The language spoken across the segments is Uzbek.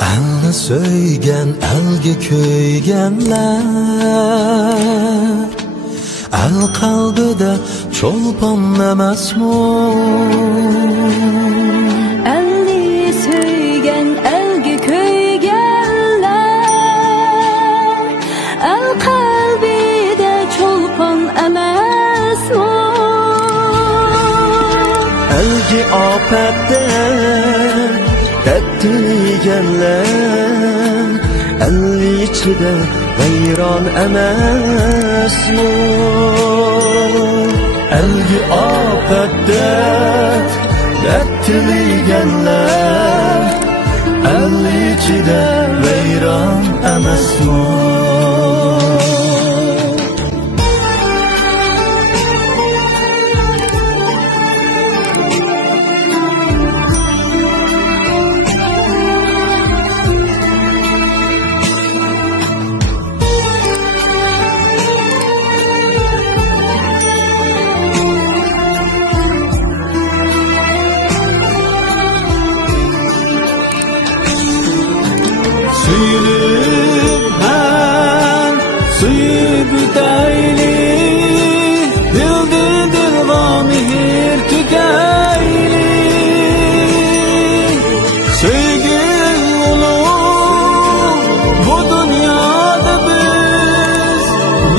Elni söygen, elge köygenler El kalbide çolpan emasmi? Elni söygen, elge köygenler El kalbide çolpan emasmi? Elge apette Deptigenler elli içide veyran emasmi? Elgi apette deptigenler elli içide veyran emasmi? Suyulub ben, suyub ütayli Dildi dilva mihir tükayli Sevgi ulu bu dünyada biz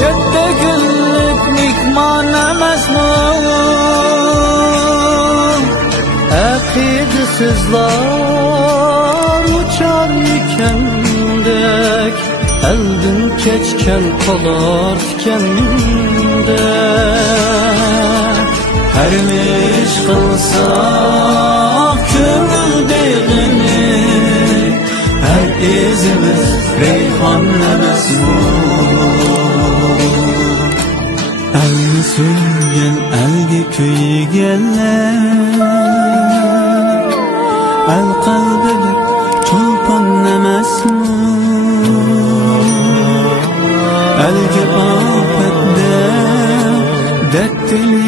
Yette günlük mihman emasmi? Akidisizlar uçar ikendek Eldin keçken kolar tikendek Her iş kılsak kömür değini Her izimiz reyhan emasmi? Elni söygen, elge köygenler El kalbide çolpan emasmi? Elge apette deptili